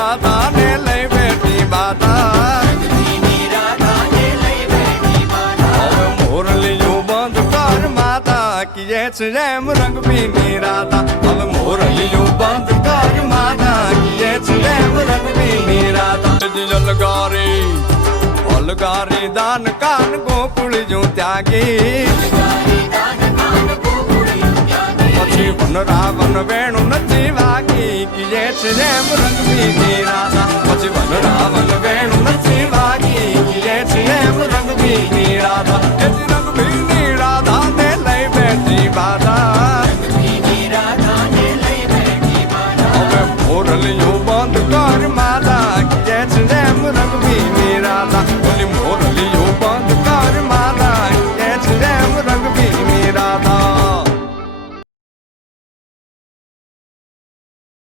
રાધા ને લઈ બેઠી બાધા હવે મોરલીયું બંધ કર માતા કીએ છે એમ રંગબીની રાધા હવે મોરલીયું બંધ કર માતા કીએ છે એમ રંગબીની રાધા અલગારી દાન કાન ગોકુળ જો ત્યાગી પછી વન રાવણ વેણું નથી વાગી કીએ છે એમ રંગબીની રાધા પછી વન રાવણ વેણું નથી વાગી કીએ છે એમ રંગબીની રાધા રંગબીની રાધા ને લઈ બેઠી બાધા હવે મોરલિયું